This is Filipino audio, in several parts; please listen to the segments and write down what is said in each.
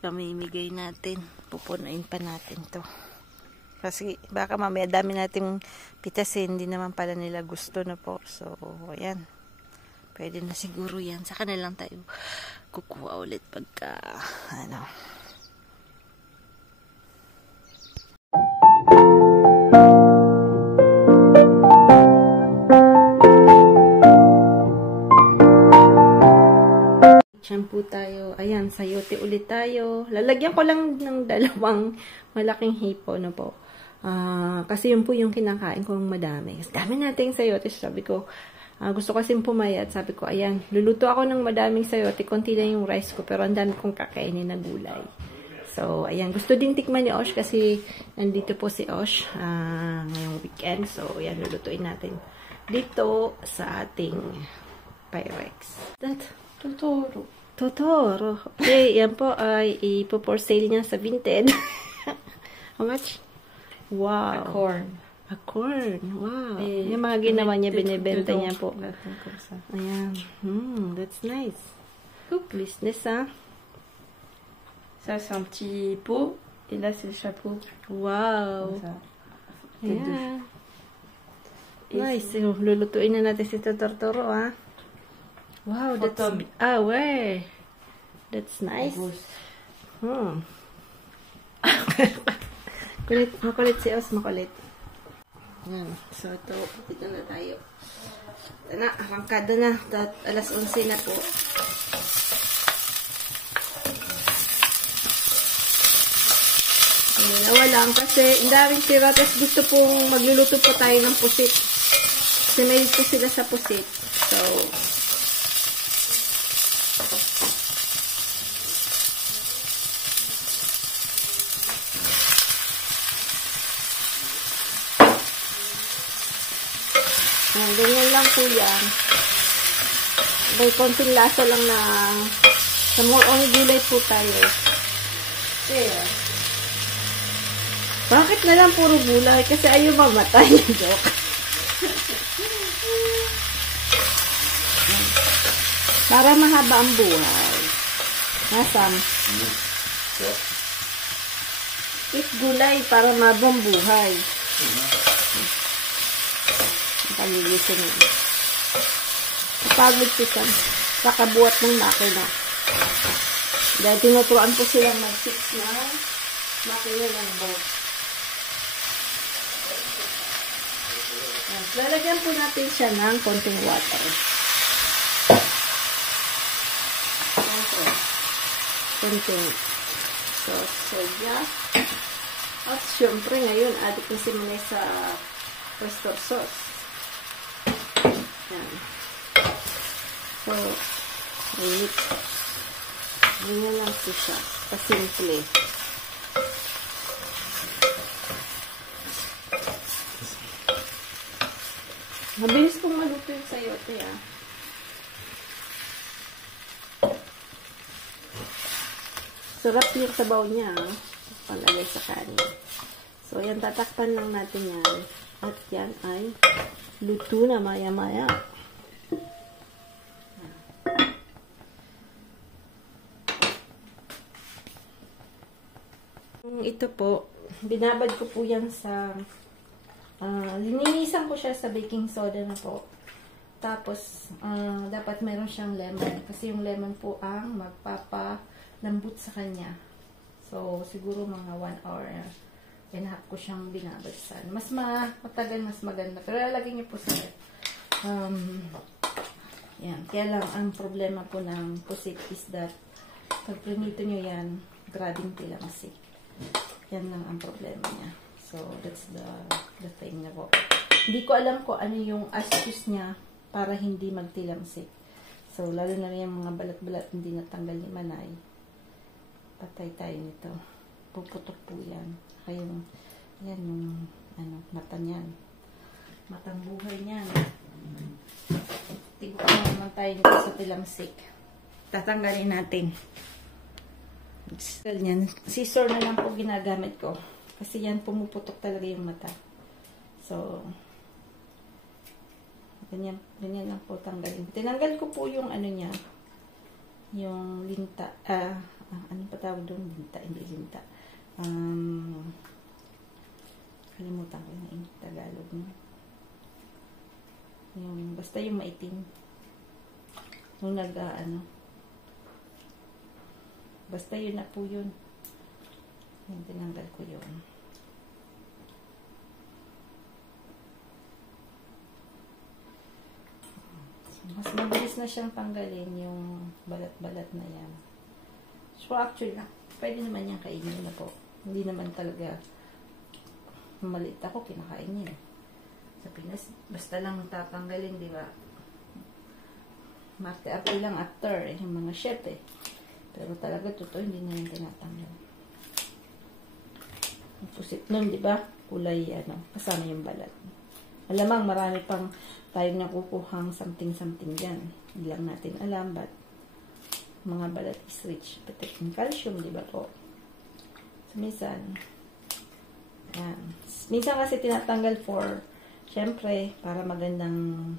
pamimigay natin. Pupunuin pa natin to. Kasi baka mamaya dami nating pitasin. Hindi naman pala nila gusto na po. So, ayan. Pwede na siguro yan. Saka na lang tayo kukuha ulit pagka, ano. Shampoo tayo. Ayan, sayote ulit tayo. Lalagyan ko lang ng dalawang malaking hipo na po. Kasi yun po yung kinakain kong madami. Dami nating sayote. Sabi ko, gusto kasi pumayat. Sabi ko, ayan, luluto ako ng madaming sayote. Konti lang yung rice ko. Pero ang dami kong kakainin na gulay. So, ayan. Gusto din tikman ni Osh kasi nandito po si Osh ngayong weekend. So, ayan, lulutuin natin dito sa ating Pyrex. Totoro. Okay, yan po ay ipo-for sale niya sa Vinted. How much? Wow. A corn. Wow. Yung mga ginawa niya, binibenta niya po. Ayan. That's nice. Business, hein? Ça, c'est un petit pot. Et là, c'est le chapeau. Wow. Yeah. Nice. So, lulutuin na natin si Totoro, ah. Wow, that's... where? That's nice. Makulit si Os, makulit. Yan. So, ito, dito na tayo. Ito na, arangkada na. Alas 11 na po. Dalawa lang kasi ang daming tira. Tapos gusto pong magluluto po tayo ng pusit. Kasi may po sila sa pusit. So, ganyan lang po yan. May konting lasa lang na sa more on gulay po tayo. Yeah. Bakit na lang puro gulay? Kasi ayaw mamatay. Joke. Para mahaba ang buhay. Nasam? Eat gulay para mabang buhay. Pagigising mo. Napagod po siya. Nakabuhat ng makina. Dahil tinuturuan po silang mag-fix na makina ng boat. Lalagyan po natin siya ng konting water. Konting soya. At syempre ngayon, adik na si Mune sa oyster sauce. Yan. So, wait. Ganyan lang po siya. Pasimple. Mabilis pong maluto yung sayote, ah. Sarap yung sabaw niya, ah. Palagay sa kanin. So, yan, tatakpan lang natin yan. At yan ay luto na maya-maya. Ito po, binabad ko po yan sa lininisan ko siya sa baking soda na po. Tapos, dapat meron siyang lemon. Kasi yung lemon po ang magpapalambot sa kanya. So, siguro mga 1 hour and half ko siyang binabadsan. Mas matagal, mas maganda. Pero lalagay niyo po sa yan. Kaya lang, ang problema po ng pusit is that pag prinito nyo yan, grabing tilamsik. Yan lang ang problema niya. So, that's the thing na po. Hindi ko alam kung ano yung astuce niya para hindi magtilamsik. So, lalo na yung mga balat-balat hindi natanggal ni Manay. Patay tayo nito. Puputok po yan. Kaya yung, yan yung, mata niyan. Matang buhay niyan. Tignan naman tayo nito sa tilamsik. Tatanggalin natin. Scissor na lang po ginagamit ko. Kasi yan, pumuputok talaga yung mata. So, ganyan lang po tanggalin. Tinanggal ko po yung ano niya, yung linta, Ano pa tawag doon? Linta, hindi linta. Kalimutan ko yung Tagalog no? Yung, basta yung maitim. Yung basta yun na po yun. Yung tinanggal ko yun. Mas mabilis na siyang tanggalin yung balat-balat na yan. So actually, pwede naman niyang kainin na po. Hindi naman talaga maliit ako, kinakain niya. Sa Pinas, basta lang tatanggalin, di ba? Marte-arte lang actor, yung mga chef Pero talaga, totoo, hindi na yung tinatanggal. Ang pusit nun, di ba? Kulay, kasama yung balat. Alamang, marami pang tayong nakukuhang something-something dyan. Hindi lang natin alam, but mga balat is rich. But in calcium, di ba po? So, minsan, yan. Minsan kasi tinatanggal for, syempre, para magandang,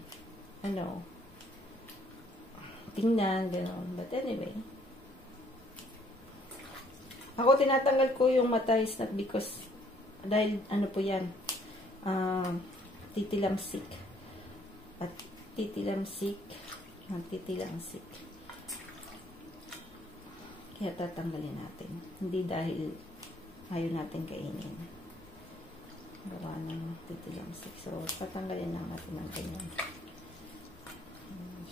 tingnan, gano'n. But anyway, ako tinatanggal ko yung mata is not because, dahil, po yan, titilamsik. At titilamsik. Kaya tatanggalin natin. Hindi dahil ayaw natin kainin. Gawa ng titilamsik. So, tatanggalin lang natin ang ganyan.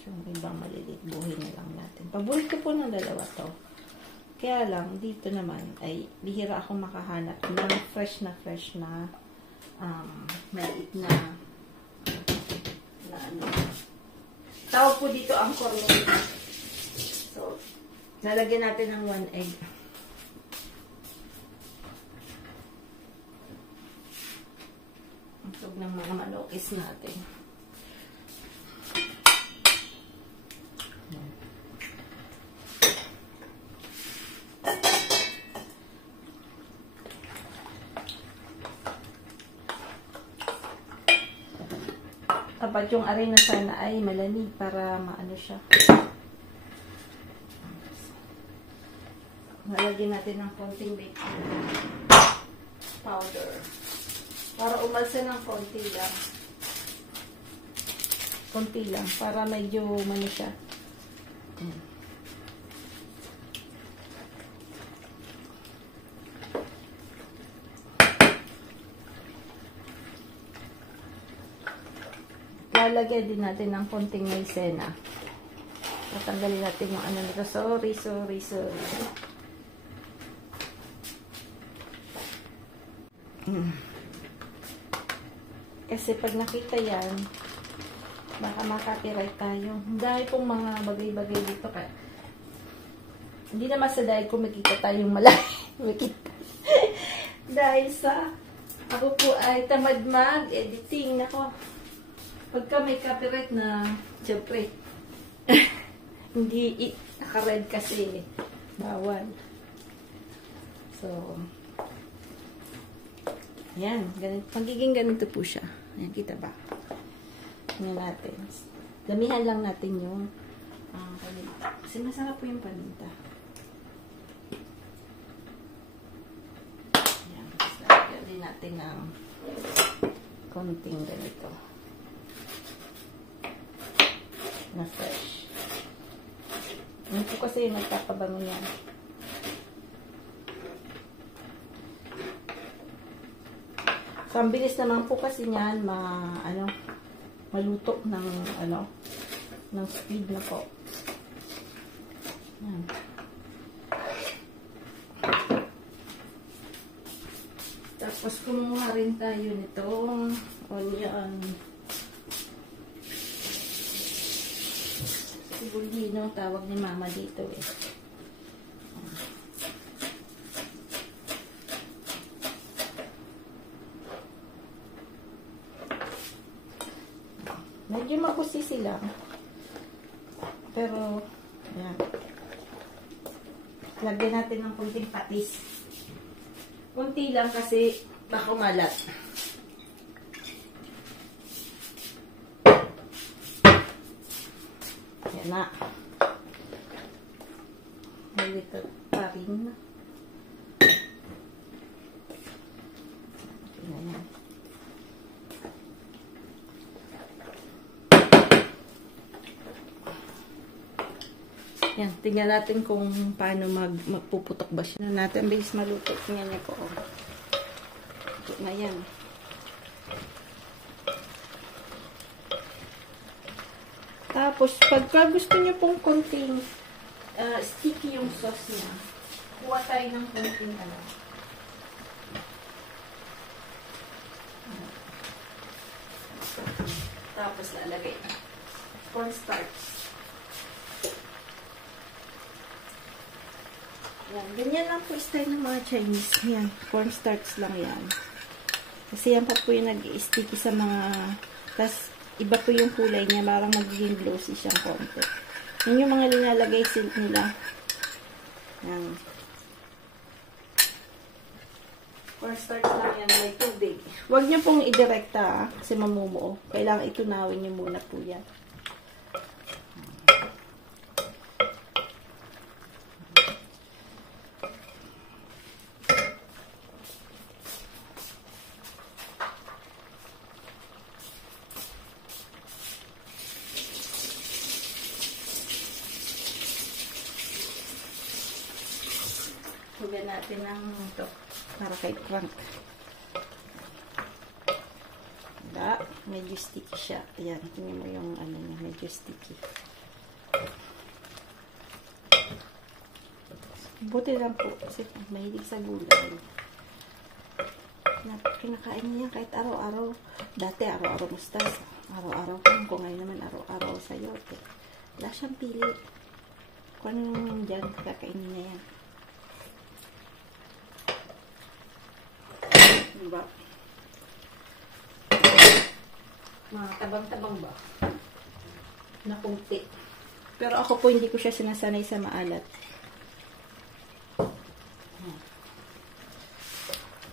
So, yung ibang maliliit, buhay na lang natin. Paborito po ng dalawa to. Kaya lang, dito naman, ay bihira ako makahanap ng fresh na maliit na tawag po dito ang cornet. So, lalagyan natin ng 1 egg. Ang tog ng mga manokis natin. Dapat yung aray na sana ay malamig para maano siya. Nalagyan natin ng konting baking powder. Para umalsa ng konti lang. Konti lang. Para medyo ano siya. Lalagyan din natin ng konting maizena. Tatanggalin natin yung ano nito. Sorry. Kasi pag nakita yan, baka makapiright tayo. Dahil pong mga bagay-bagay dito kaya. Hindi naman sa dahil kung makita tayong malaki. Dahil sa ako po ay tamad mag-editing. Nako. Pagka may copyright na, syempre, hindi naka-red kasi, bawal. So, yan, magiging ganito po siya. Ayan, kita ba? Tingnan natin. Damihan lang natin yung paninta. Kasi masarap po yung paninta. Ayan, lagyan din natin ng konting ganito. Na fresh. Yan po kasi yung nagpapabango yan. So, ang bilis naman po kasi niyan maluto ng ng speed na po. Yan. Tapos kumuha rin tayo nitong onion. Sibulino, tawag ni mama dito eh. Medyo makusisi lang. Pero, ayan. Lagyan natin ng kunting patis. Kunti lang kasi baka malat. Ayan na. Dito. pa rin. Ayan. Yan, tingnan natin kung paano magpuputok ba siya. Natin, bilis maluto. Tingnan niya po. Oh. Ito na yan. Tapos, pagka gusto niyo pong konting sticky yung sauce niya, kuha tayo ng konting Tapos, lalagay na. Cornstarch. Yan, ganyan lang po style ng mga Chinese. Yan, cornstarch lang yan. Kasi yan pa po yung nag-sticky sa mga, tas iba po yung kulay niya, parang magiging glossy siyang konti. Yan yung mga linalagay nila. Yan. Cornstarch lang yan, may tubig. Huwag niyo pong idirekta kasi mamumuo. Kailangan itunawin niyo muna po yan. Huwag natin ng ito para kay crank. Diba? Medyo sticky siya. Ayan, tingnan mo yung ano niya, medyo sticky. Buti lang po kasi mahilig sa gulay. Kinakain niya kahit araw-araw. Dati araw-araw mustasa. Araw-araw kung ngayon naman araw-araw sayote. Wala siyang pili. Kung ano dyan, kakainin niya yan. Diba? Mga tabang-tabang ba? Nakunti. Pero ako po hindi ko siya sinasanay sa maalat.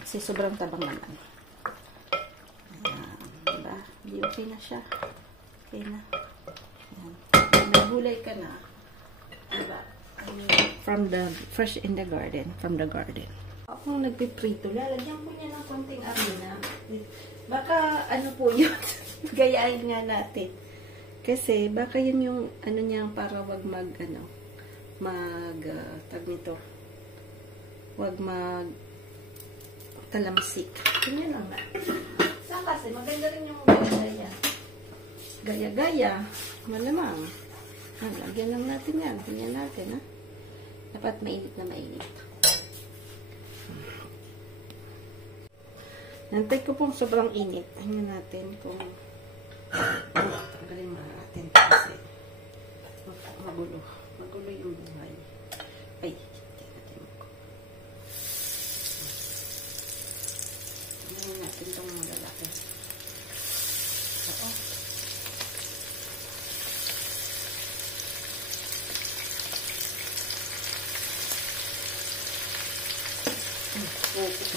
Kasi sobrang tabang naman. Ayan. Diba? Hindi okay na siya. Okay na. Ayan. Nagulay ka na. Diba? From the fresh in the garden. From the garden. Kung nagpiprito, lalagyan ko niya ng konting harina. Baka, ano po yun, gayahin nga natin. Kasi, baka yun yung, ano niya, para wag tag nito, wag talamsik. Ganyan lang na. Saan kasi, maganda rin yung gaya-gaya. Gaya-gaya, malamang. Lagyan lang natin yan. Ganyan natin, ha. Dapat mainit na mainit. Nantay ko pong sobrang init. Tingnan natin kung tanggalin mo natin kasi magulo. Magulo yung buhay. Ay, tingnan ko. Tingnan natin itong mga lalaki. Oo.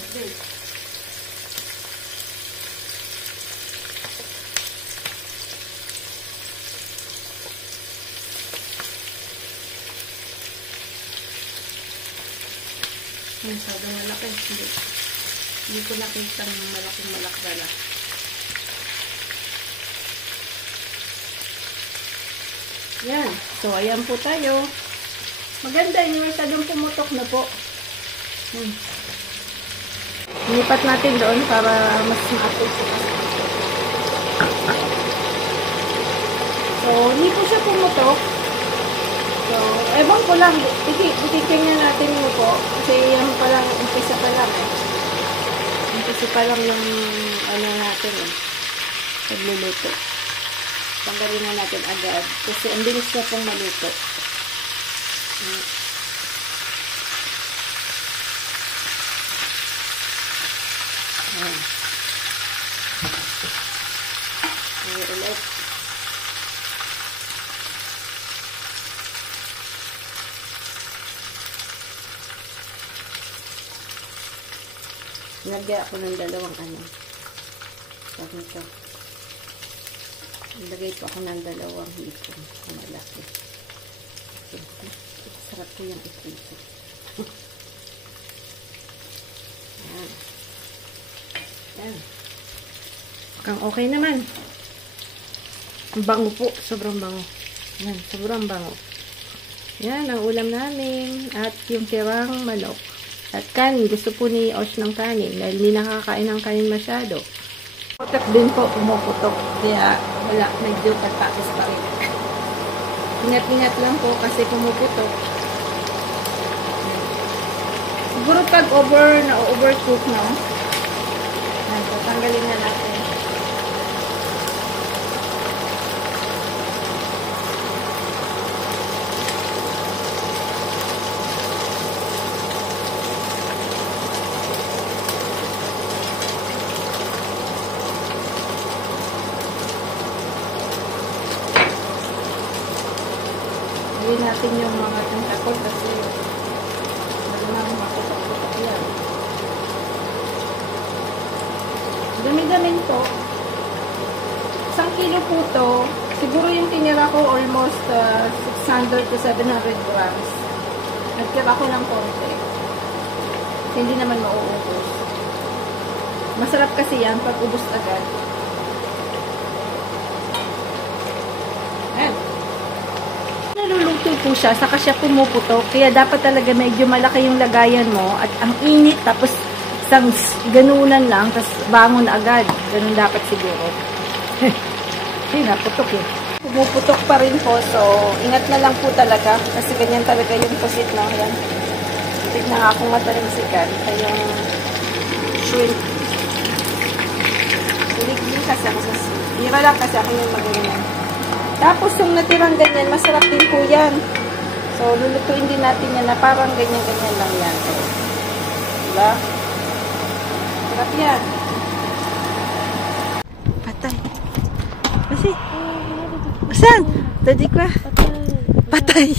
Okay. Masyadong malaki. Hindi ko nakita ng malaki-malaki. Yan. So, ayan po tayo. Maganda. Hindi masyadong pumutok na po. Inipat natin doon para mas ma-apos. So, hindi po siya pumutok. So, ewan ko lang, titingnan natin mo po. Kasi yan pa lang, umpisa pa lang eh. Umpisa pa lang yung ano natin eh. Pagluluto. Tanggalin na natin agad. Kasi ang bilis na pong maluto. Ayan. Okay, ulit. Nilagay ako ng dalawang sabi ito. Nilagay po ako ng dalawang hipon na malaki. Okay. Sarap po yung iprito. Yan. Mukhang okay naman. Ang bango po. Sobrang bango. Yan. Sobrang bango. Yan ang ulam namin. At yung tirang manok. At kanin. Gusto po ni Osh ng kanin. Dahil hindi nakakain ng kanin masyado. Putok din po. Pumuputok. Kaya wala. Medyo tatakis pa rin. Ingat-ingat lang po kasi pumuputok. Siguro pag na-overcook na. Tatanggalin na natin. Lagyan natin yung mga tangkakol kasi malamang makutok-kutok yan. Dami-damin po. 1 kilo po to. Siguro yung tinira ko almost 600 to 700 grams. Nagtira ko ng konti. Hindi naman mauubos. Masarap kasi yan pag ubos agad. Ayan. Naluluto po siya, saka siya pumuputok. Kaya dapat talaga medyo malaki yung lagayan mo at ang init, tapos isang ganunan lang, tapos bangon agad. Ganun dapat siguro. Ay, naputok eh. Pumuputok pa rin po, so ingat na lang po talaga kasi ganyan talaga yung pusit na yan. Tignan nga akong matalimsikan. Kaya yung shrimp. Tulig-lig kasi ako sa bira lang kasi ako yung mag-ganyan. Tapos yung natirang ganyan, masarap din po yan. So, lulutuin din natin yan na parang ganyan-ganyan lang yan. So, diba? Sarap yan. Patay. Kasi, saan? Tadi ko. Patay.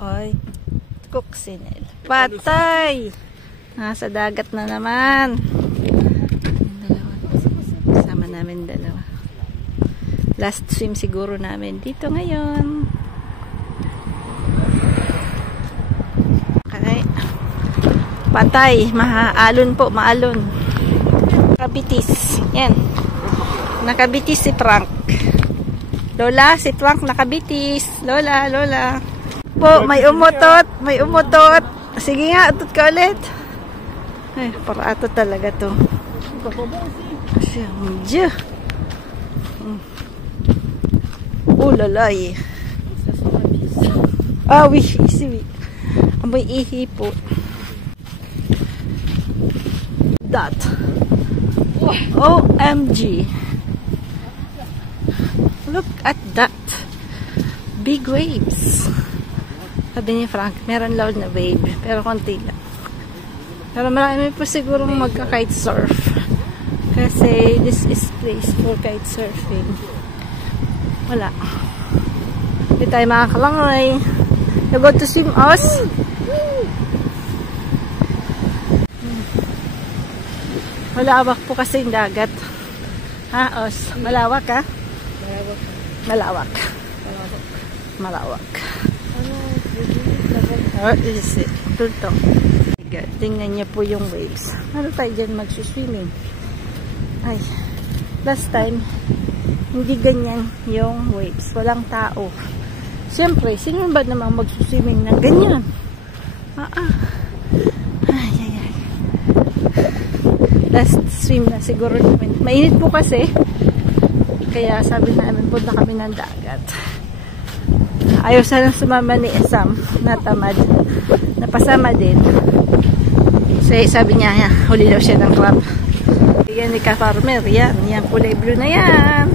Oy. Kuksinel. Patay. Nasa dagat na naman. Kasama namin dalawa. Last swim siguro namin dito ngayon. Okay. Patay. Maalon po. Maalon. Nakabitis. Yan. Nakabitis si Frank. Lola, si Frank nakabitis. Lola, Lola. Po, may umutot. May umutot. Sige nga, utot ka ulit. Ay, para ato talaga to. Diyo. Oh, lalay. Ah, oui, isi. Amoy ihi po. That. OMG. Look at that. Big waves. Sabi ni Frank, meron loud na wave. Pero konti lang. Pero marami po sigurong magka-kite surf. Kasi this is place for kite surfing. Wala. Hindi tayo makakalangay. You go to swim us? Malawak po kasi yung dagat. Ha, Os? Malawak, ha? Malawak. Malawak. Oh, is it? Ito. Tingnan niyo po yung waves. Ano tayo dyan magsuswimming? Ay, last time, hindi ganyan yung waves. Walang tao. Siyempre, sino ba namang magsuswimming na ganyan? Ay, ay, ay. Last swim na siguro namin. Mainit po kasi. Kaya sabi namin, punta kami ng dagat. Ayaw sana sumama ni Esam. Natamad. Napasama din. So, sabi niya, huli daw siya ng crab. Yan ni ka-farmer. Yan. Yan, kulay blue na yan.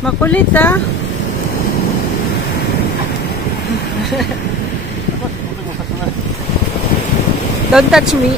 Makulit, ha? Don't touch me.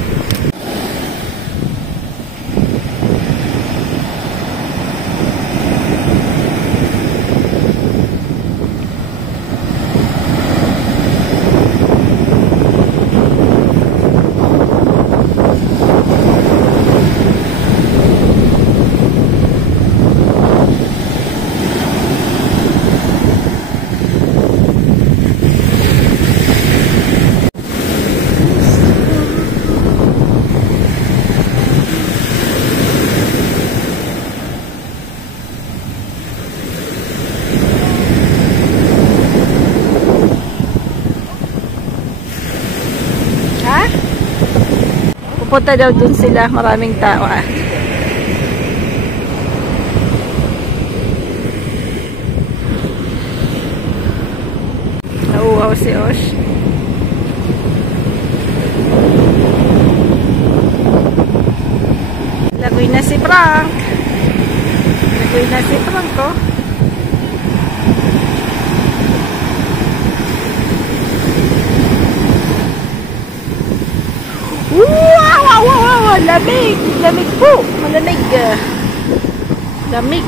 Pupunta daw dun sila. Maraming tao. Nauuhaw si Osh. Lagoy na si Frank. Lagoy na si Frank, oh. Wow! Wow! Wow! Lamig! Lamig po! Malamig! Lamig!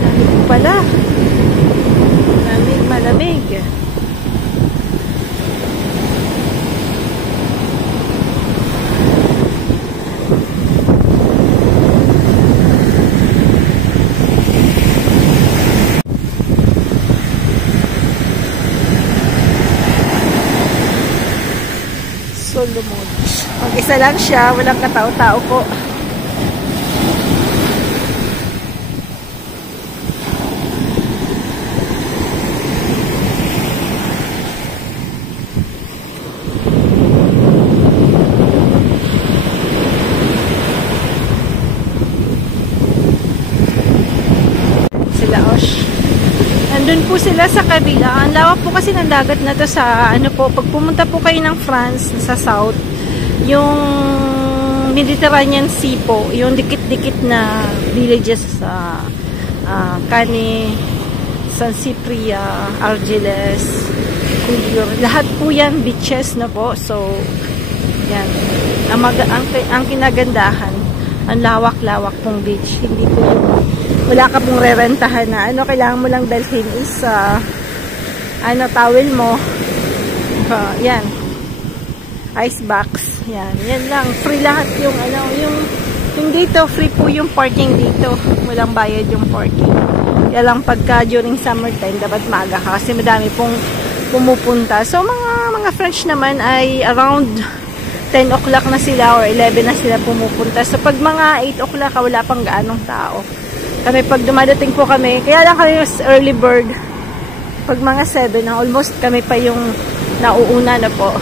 Lamig pala! Lamig, malamig! Solo mode. Mag-isa lang siya, walang katao-tao po. Sila Osh. Nandun po sila sa kabila. Ang lawak po kasi ng dagat na to sa ano po, pag pumunta po kayo ng France sa south, yung Mediterranean Sea po, yung dikit-dikit na villages sa Cannes, San Cypria, Argelès, Couture, lahat po yan beaches na po. So yan, ang kinagandahan, ang lawak-lawak pong beach. Hindi po, wala ka pong rerentahan na ano, kailangan mo lang dalhin is towel mo, yan, ice box, yan lang, free lahat yung yung dito, free po yung parking dito, walang bayad yung parking. Yan lang pagka during summertime dapat maaga ka kasi madami pong pumupunta. So mga French naman ay around 10 o'clock na sila or 11 na sila pumupunta. So pag mga 8 o'clock wala pang gaanong tao. Kami pag dumadating po kami, kaya lang kami early bird. Pag mga 7 na, almost kami pa yung nauuna na po.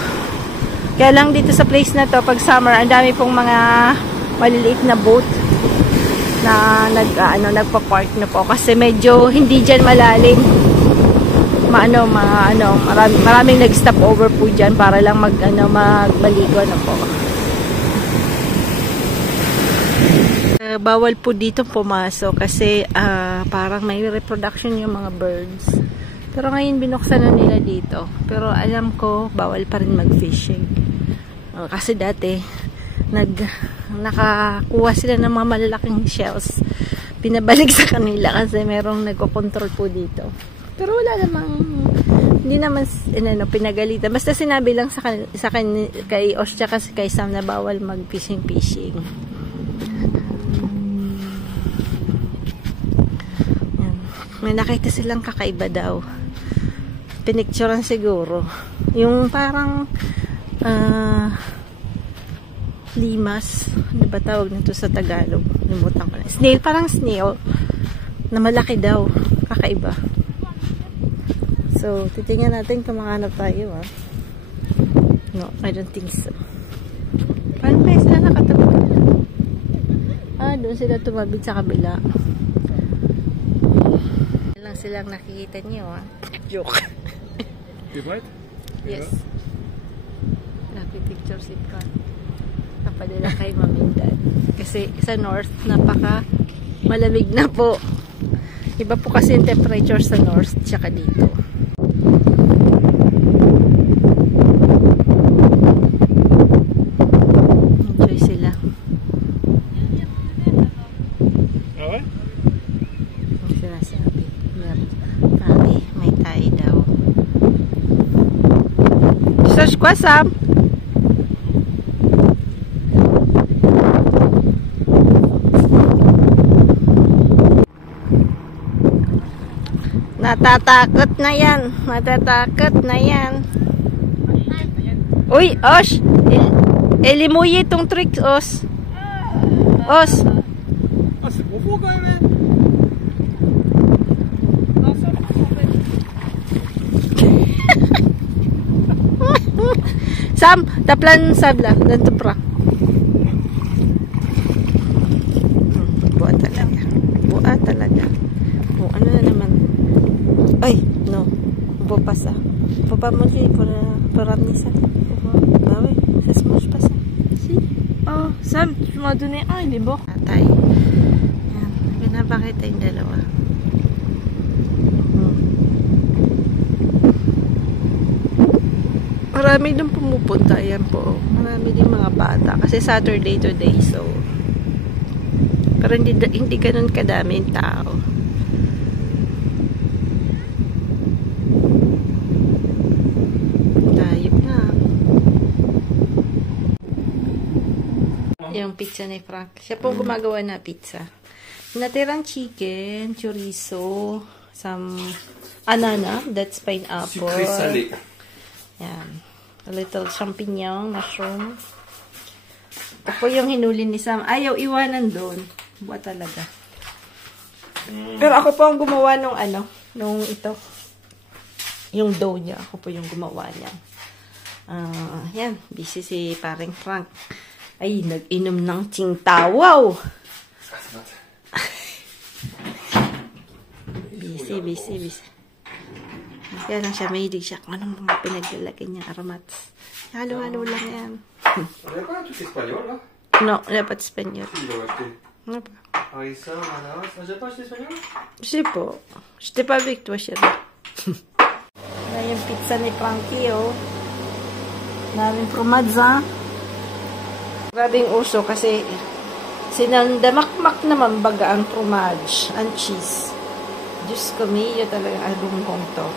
Kaya lang dito sa place na to, pag summer, ang dami pong mga maliliit na boat na nagpa-park na po. Kasi medyo hindi dyan malalim. Maraming nag-stop over po dyan para lang magbaligo na po. Bawal po dito pumasok kasi parang may reproduction yung mga birds. Pero ngayon binuksan na nila dito. Pero alam ko bawal pa rin mag-fishing. Kasi dati nakakuha sila ng mga malalaking shells. Pinabalik sa kanila kasi merong nagko-control po dito. Pero wala namang, hindi naman pinagalitan. Basta sinabi lang kay Osh kasi kay Sam na bawal mag-fishing. May nakita silang kakaiba daw. Pinicturean siguro. Yung parang limas. Ano ba tawag nito sa Tagalog? Limutan ko na. Snail, parang snail. Na malaki daw. Kakaiba. So, titingnan natin kung makahanap tayo. No, I don't think so. Paano kaya sila nakatapos? Doon sila tumabig sa kabila. Lang silang nakikita niyo, Joke. Right? Yes. Picture si Fran. Napadala kay Mamindad. Kasi sa north, napaka malamig na po. Iba po kasi yung temperature sa north tsaka dito. Enjoy sila. Okay. Ang sinasabi. May tayo daw. Search ko, Sam. Natatakot na yan. Natatakot na yan. Uy, Osh! Elimuye itong trick, Os. Os! Sam, taplan sabla. Dan to pra. pas ça. Faut pas manger pour ramener ça. Bah oui, ça se mange pas ça. Si. Oh, Sam, tu m'as donné un, il est bon. Atay. Yan. Pinapakita yung dalawa. Marami din pumupunta. Yan po. Marami din mga bata. Kasi Saturday today, so. Pero hindi ganun kadami yung tao. Tayo na. Yung pizza ni Frank. Siya po gumagawa na pizza. Natirang chicken, chorizo, some anana, that's pineapple. Sucré salé. Yan. A little champignon, mushroom. Ito po yung hinuli ni Sam. Ayaw iwanan doon. Buwa talaga. Pero ako po ang gumawa nung nung ito. Yung dough niya. Ako po yung gumawa niya. Yan. Busy si paring Frank. Ay, nag-inom ng Tsingtao. Busy. Kaya lang siya, mahilig siya kung anong mga pinaglalagay niyang aromats. Halo-halo lang yan. On n'a pas un truc espagnol là? Non, il n'y a pas d'espagnol. Qui l'a acheté? Non, pas. Harissa, ananas. Ah, j'ai pas acheté espagnol? Je sais pas. J'étais pas avec toi, chérie. Na yung pizza ni Frankie, oh. Daming fromage. Grabing uso kasi sinandamakmak naman baga ang fromage, ang cheese. Diyos ko, Mio talaga album kong to.